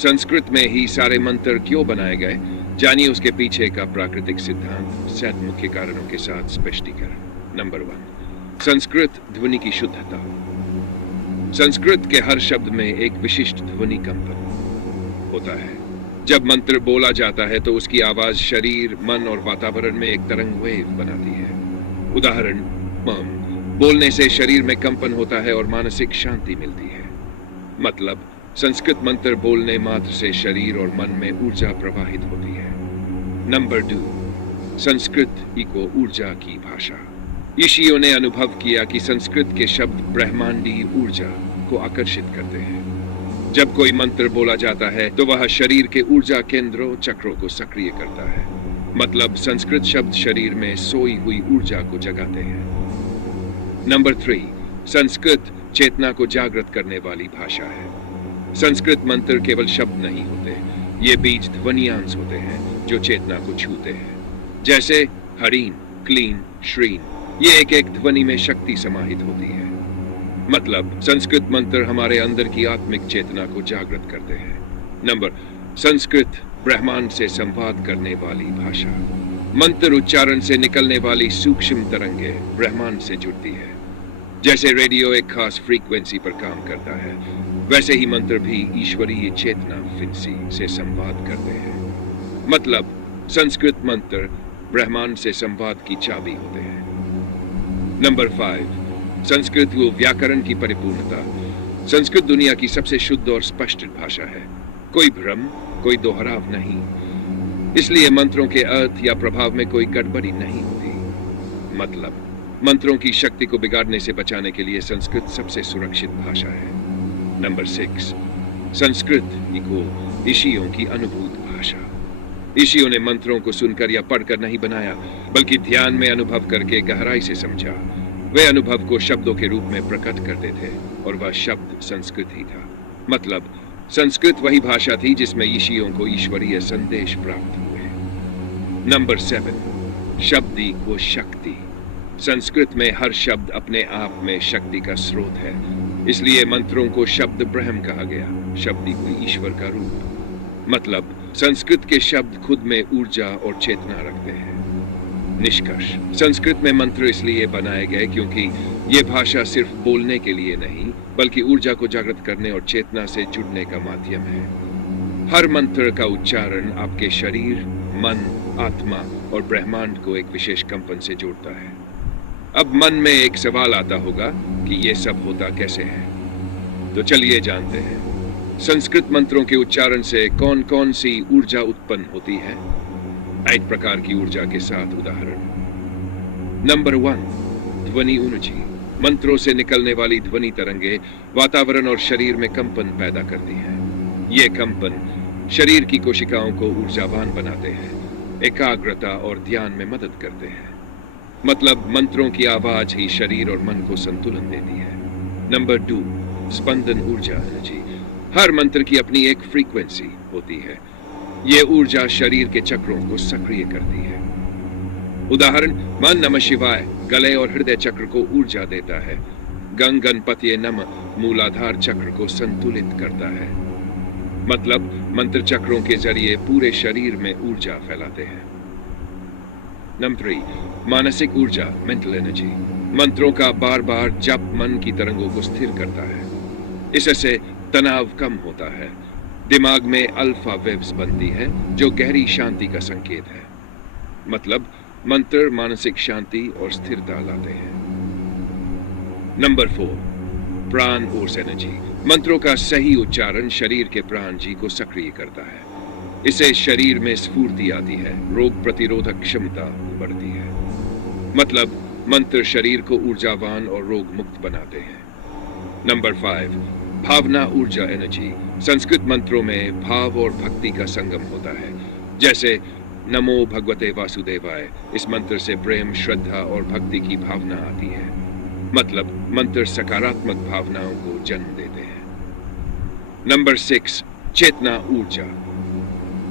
संस्कृत में ही सारे मंत्र क्यों बनाए गए, जानिए उसके पीछे का प्राकृतिक सिद्धांत 7 मुख्य कारणों के साथ स्पष्टीकरण। नंबर 1, संस्कृत ध्वनि की शुद्धता। संस्कृत के हर शब्द में एक विशिष्ट ध्वनि कंपन होता है। जब मंत्र बोला जाता है तो उसकी आवाज शरीर, मन और वातावरण में एक तरंग वेव बनाती है। उदाहरण, मम बोलने से शरीर में कंपन होता है और मानसिक शांति मिलती है। मतलब, संस्कृत मंत्र बोलने मात्र से शरीर और मन में ऊर्जा प्रवाहित होती है। नंबर 2, संस्कृत इको ऊर्जा की भाषा। ऋषियों ने अनुभव किया कि संस्कृत के शब्द ब्रह्मांडी ऊर्जा को आकर्षित करते हैं। जब कोई मंत्र बोला जाता है तो वह शरीर के ऊर्जा केंद्रों, चक्रों को सक्रिय करता है। मतलब, संस्कृत शब्द शरीर में सोई हुई ऊर्जा को जगाते हैं। नंबर 3, संस्कृत चेतना को जागृत करने वाली भाषा है। संस्कृत मंत्र केवल शब्द नहीं होते, ये बीज ध्वनियांश होते हैं जो चेतना को छूते हैं। जैसे हरीन, क्लीन, श्रीन, ये एक एक ध्वनि में शक्ति समाहित होती है। मतलब, संस्कृत मंत्र हमारे अंदर की आत्मिक चेतना को जागृत करते हैं। नंबर, संस्कृत ब्रह्मांड से संवाद करने वाली भाषा। मंत्र उच्चारण से निकलने वाली सूक्ष्म तरंगे ब्रह्मांड से जुड़ती है। जैसे रेडियो एक खास फ्रीक्वेंसी पर काम करता है, वैसे ही मंत्र भी ईश्वरीय चेतना फिंसी से संवाद करते हैं। मतलब, संस्कृत मंत्र ब्रह्मांड से संवाद की चाबी होते हैं। नंबर 5, संस्कृत वो व्याकरण की परिपूर्णता। संस्कृत दुनिया की सबसे शुद्ध और स्पष्ट भाषा है। कोई भ्रम, कोई दोहराव नहीं। इसलिए मंत्रों के अर्थ या प्रभाव में कोई गड़बड़ी नहीं होती। मतलब, मंत्रों की शक्ति को बिगाड़ने से बचाने के लिए संस्कृत सबसे सुरक्षित भाषा है। नंबर 6, संस्कृत इको ऋषियों की अनुभूत भाषा। ऋषियों ने मंत्रों को सुनकर या पढ़कर नहीं बनाया, बल्कि ध्यान में अनुभव करके गहराई से समझा। वे अनुभव को शब्दों के रूप में प्रकट करते थे और वह शब्द संस्कृत ही था। मतलब, संस्कृत वही भाषा थी जिसमें ऋषियों को ईश्वरीय संदेश प्राप्त हुए। नंबर 7, शब्दी को शक्ति। संस्कृत में हर शब्द अपने आप में शक्ति का स्रोत है। इसलिए मंत्रों को शब्द ब्रह्म कहा गया, शब्दी को ईश्वर का रूप। मतलब, संस्कृत के शब्द खुद में ऊर्जा और चेतना रखते हैं। निष्कर्ष, संस्कृत में मंत्र इसलिए बनाए गए क्योंकि ये भाषा सिर्फ बोलने के लिए नहीं, बल्कि ऊर्जा को जागृत करने और चेतना से जुड़ने का माध्यम है। हर मंत्र का उच्चारण आपके शरीर, मन, आत्मा और ब्रह्मांड को एक विशेष कंपन से जोड़ता है। अब मन में एक सवाल आता होगा कि ये सब होता कैसे है? तो चलिए जानते हैं। संस्कृत मंत्रों के उच्चारण से कौन कौन सी ऊर्जा उत्पन्न होती है? 8 प्रकार की ऊर्जा के साथ उदाहरण। नंबर 1, ध्वनि ऊर्जा। मंत्रों से निकलने वाली ध्वनि तरंगे वातावरण और शरीर में कंपन पैदा करती हैं। ये कंपन शरीर की कोशिकाओं को ऊर्जावान बनाते हैं, एकाग्रता और ध्यान में मदद करते हैं। मतलब, मंत्रों की आवाज ही शरीर और मन को संतुलन देती है। नंबर 2, स्पंदन ऊर्जा एनर्जी। हर मंत्र की अपनी एक फ्रीक्वेंसी होती है। ये ऊर्जा शरीर के चक्रों को सक्रिय करती है। उदाहरण, मन नमः शिवाय गले और हृदय चक्र को ऊर्जा देता है। गंग गणपति नमः मूलाधार चक्र को संतुलित करता है। मतलब, मंत्र चक्रों के जरिए पूरे शरीर में ऊर्जा फैलाते हैं। नंबर 3, मानसिक ऊर्जा मेंटल एनर्जी। मंत्रों का बार बार जप मन की तरंगों को स्थिर करता है। इससे तनाव कम होता है। दिमाग में अल्फा वेव्स बनती है जो गहरी शांति का संकेत है। मतलब, मंत्र मानसिक शांति और स्थिरता लाते हैं। नंबर 4, प्राण फोर्स एनर्जी। मंत्रों का सही उच्चारण शरीर के प्राण जी को सक्रिय करता है। इससे शरीर में स्फूर्ति आती है, रोग प्रतिरोधक क्षमता बढ़ती है। मतलब, मंत्र शरीर को ऊर्जावान और रोग मुक्त बनाते हैं। नंबर 5, भावना ऊर्जा एनर्जी। संस्कृत मंत्रों में भाव और भक्ति का संगम होता है। जैसे नमो भगवते वासुदेवाय, इस मंत्र से प्रेम, श्रद्धा और भक्ति की भावना आती है। मतलब, मंत्र सकारात्मक भावनाओं को जन्म देते हैं। नंबर 6, चेतना ऊर्जा।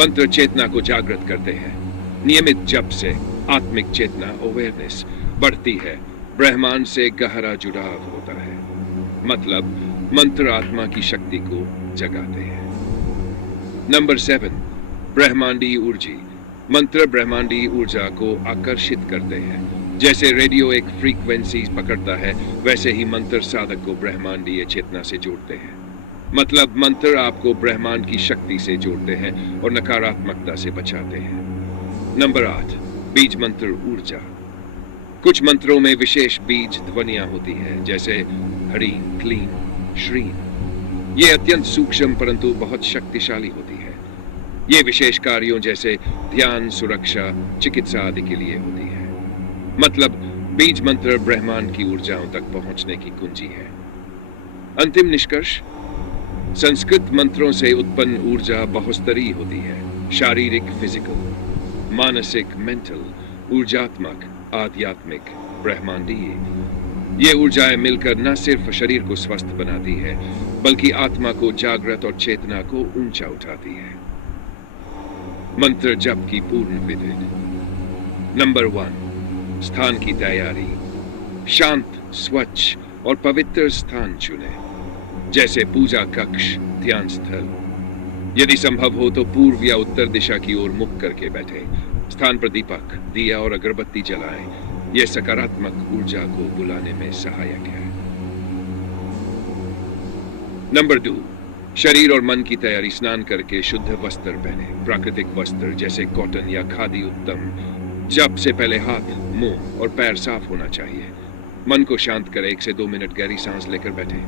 मंत्र चेतना को जागृत करते हैं। नियमित जप से आत्मिक चेतना अवेयरनेस बढ़ती है, ब्रह्मांड से गहरा जुड़ाव होता है। मतलब, मंत्र आत्मा की शक्ति को जगाते हैं। नंबर 7, ब्रह्मांडीय ऊर्जा। मंत्र ब्रह्मांडीय ऊर्जा को आकर्षित करते हैं। जैसे रेडियो एक फ्रीक्वेंसी पकड़ता है, वैसे ही मंत्र साधक को ब्रह्मांडीय चेतना से जोड़ते हैं। मतलब मंत्र आपको ब्रह्मांड की शक्ति से जोड़ते हैं और नकारात्मकता से बचाते हैं। नंबर 8, बीज मंत्र ऊर्जा। कुछ मंत्रों में विशेष बीज ध्वनियां होती हैं, जैसे ह्रीं, क्लीं, श्रीं। ये अत्यंत सूक्ष्म परंतु बहुत शक्तिशाली होती है। ये विशेष कार्यों जैसे ध्यान, सुरक्षा, चिकित्सा आदि के लिए होती है। मतलब बीज मंत्र ब्रह्मांड की ऊर्जाओं तक पहुंचने की कुंजी है। अंतिम निष्कर्ष, संस्कृत मंत्रों से उत्पन्न ऊर्जा बहुस्तरीय होती है। शारीरिक फिजिकल, मानसिक मेंटल, ऊर्जात्मक, आध्यात्मिक, ब्रह्मांडीय। ये ऊर्जाएं मिलकर न सिर्फ शरीर को स्वस्थ बनाती है, बल्कि आत्मा को जागृत और चेतना को ऊंचा उठाती है। मंत्र जप की पूर्ण विधि। नंबर 1, स्थान की तैयारी। शांत, स्वच्छ और पवित्र स्थान चुनें, जैसे पूजा कक्ष, ध्यान स्थल। यदि संभव हो तो पूर्व या उत्तर दिशा की ओर मुख करके बैठें। स्थान पर दीपक, दिया और अगरबत्ती जलाएं। यह सकारात्मक ऊर्जा को बुलाने में सहायक है। नंबर 2, शरीर और मन की तैयारी। स्नान करके शुद्ध वस्त्र पहने, प्राकृतिक वस्त्र जैसे कॉटन या खादी उत्तम। जप से पहले हाथ, मुंह और पैर साफ होना चाहिए। मन को शांत करें, 1 से 2 मिनट गहरी सांस लेकर बैठें।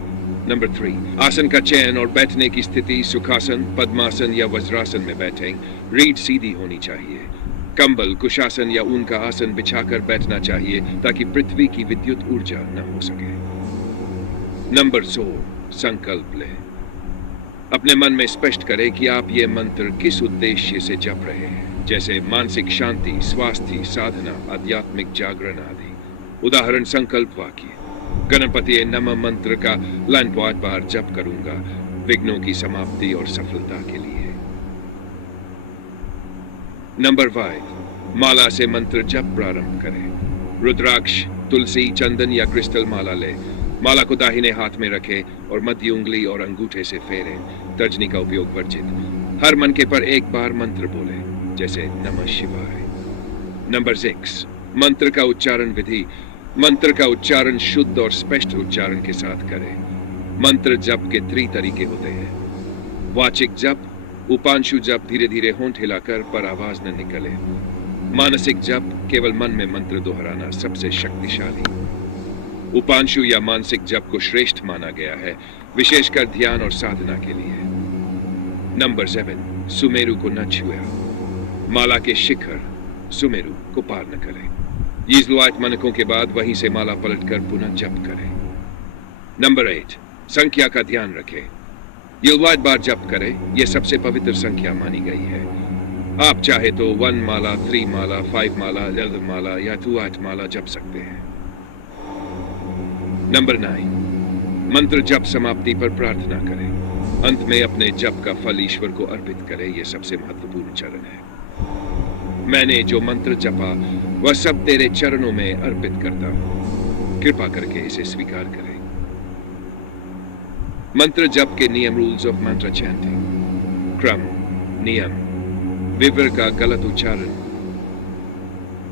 नंबर 3, आसन का चयन और बैठने की स्थिति। सुखासन, पद्मासन या वज्रासन में बैठें। रीढ़ सीधी होनी चाहिए। कंबल, कुशासन या ऊन का आसन बिछाकर बैठना चाहिए ताकि पृथ्वी की विद्युत ऊर्जा न हो सके। नंबर 16, संकल्प लें। अपने मन में स्पष्ट करें कि आप ये मंत्र किस उद्देश्य से जप रहे हैं, जैसे मानसिक शांति, स्वास्थ्य, साधना, आध्यात्मिक जागरण आदि। उदाहरण, संकल्प वाक्य, गणपति नमः मंत्र का लाइन 5 बार जप करूंगा, विघ्नों की समाप्ति और सफलता के लिए। नंबर 5, माला से मंत्र जप प्रारंभ करें। रुद्राक्ष, तुलसी, चंदन या क्रिस्टल माला लें। माला को दाहिने हाथ में रखें और मध्य उंगली और अंगूठे से फेरें। तर्जनी का उपयोग वर्जित। हर मनके पर 1 बार मंत्र बोलें, जैसे नमः शिवाय। नंबर 6, मंत्र का उच्चारण विधि। मंत्र का उच्चारण शुद्ध और स्पष्ट उच्चारण के साथ करें। मंत्र जप के 3 तरीके होते हैं। वाचिक जप, उपांशु जप, धीरे धीरे होंठ हिलाकर पर आवाज न निकले। मानसिक जप, केवल मन में मंत्र दोहराना सबसे शक्तिशाली। उपांशु या मानसिक जप को श्रेष्ठ माना गया है, विशेषकर ध्यान और साधना के लिए। नंबर 7, सुमेरु को न छुए। माला के शिखर सुमेरु को पार न करें। यीजलुआयत मनकों के बाद वहीं से माला पलटकर पुनः जप करें। नंबर 8, संख्या का ध्यान रखें। यीजलुआयत बार जप करें, यह सबसे पवित्र संख्या मानी गई है। आप चाहे तो 1 माला, 3 माला, 5 माला, 11 माला या 2 माला जप सकते हैं। नंबर 9, मंत्र जप समाप्ति पर प्रार्थना करें। अंत में अपने जप का फल ईश्वर को अर्पित करें, यह सबसे महत्वपूर्ण चरण है। मैंने जो मंत्र जपा वह सब तेरे चरणों में अर्पित करता हूं, कृपा करके इसे स्वीकार करें। मंत्र जप के नियम, रूल्स ऑफ मंत्र चैंटिंग। क्रम, नियम, विवर का गलत उच्चारण।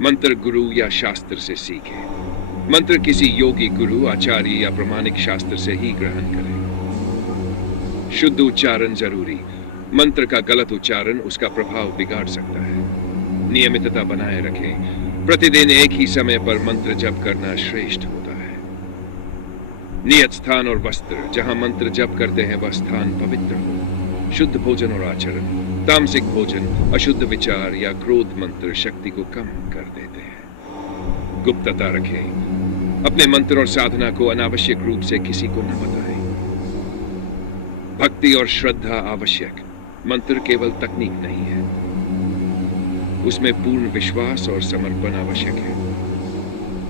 मंत्र गुरु या शास्त्र से सीखें। मंत्र किसी योगी, गुरु, आचार्य या प्रमाणिक शास्त्र से ही ग्रहण करें। शुद्ध उच्चारण जरूरी। मंत्र का गलत उच्चारण उसका प्रभाव बिगाड़ सकता है। नियमितता बनाए रखें। प्रतिदिन एक ही समय पर मंत्र जप करना श्रेष्ठ होता है। नियत स्थान और वस्त्र। जहां मंत्र जप करते हैं वह स्थान पवित्र हो। शुद्ध भोजन और आचरण। तामसिक भोजन, अशुद्ध विचार या क्रोध मंत्र शक्ति को कम कर देते हैं। गुप्तता रखें। अपने मंत्र और साधना को अनावश्यक रूप से किसी को न बताएं। भक्ति और श्रद्धा आवश्यक। मंत्र केवल तकनीक नहीं है, उसमें पूर्ण विश्वास और समर्पण आवश्यक है।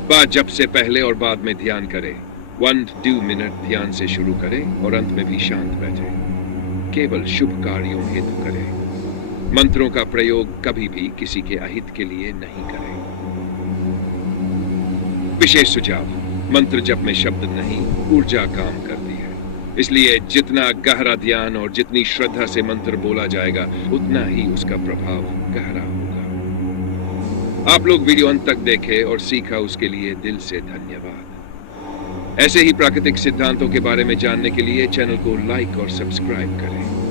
बात जप से पहले और बाद में ध्यान करें। 1-2 मिनट ध्यान से शुरू करें और अंत में भी शांत बैठें। केवल शुभ कार्यों हेतु करें। मंत्रों का प्रयोग कभी भी किसी के अहित के लिए नहीं करें। विशेष सुझाव, मंत्र जप में शब्द नहीं, ऊर्जा काम करती है। इसलिए जितना गहरा ध्यान और जितनी श्रद्धा से मंत्र बोला जाएगा, उतना ही उसका प्रभाव गहरा होगा। आप लोग वीडियो अंत तक देखे और सीखा, उसके लिए दिल से धन्यवाद। ऐसे ही प्राकृतिक सिद्धांतों के बारे में जानने के लिए चैनल को लाइक और सब्सक्राइब करें।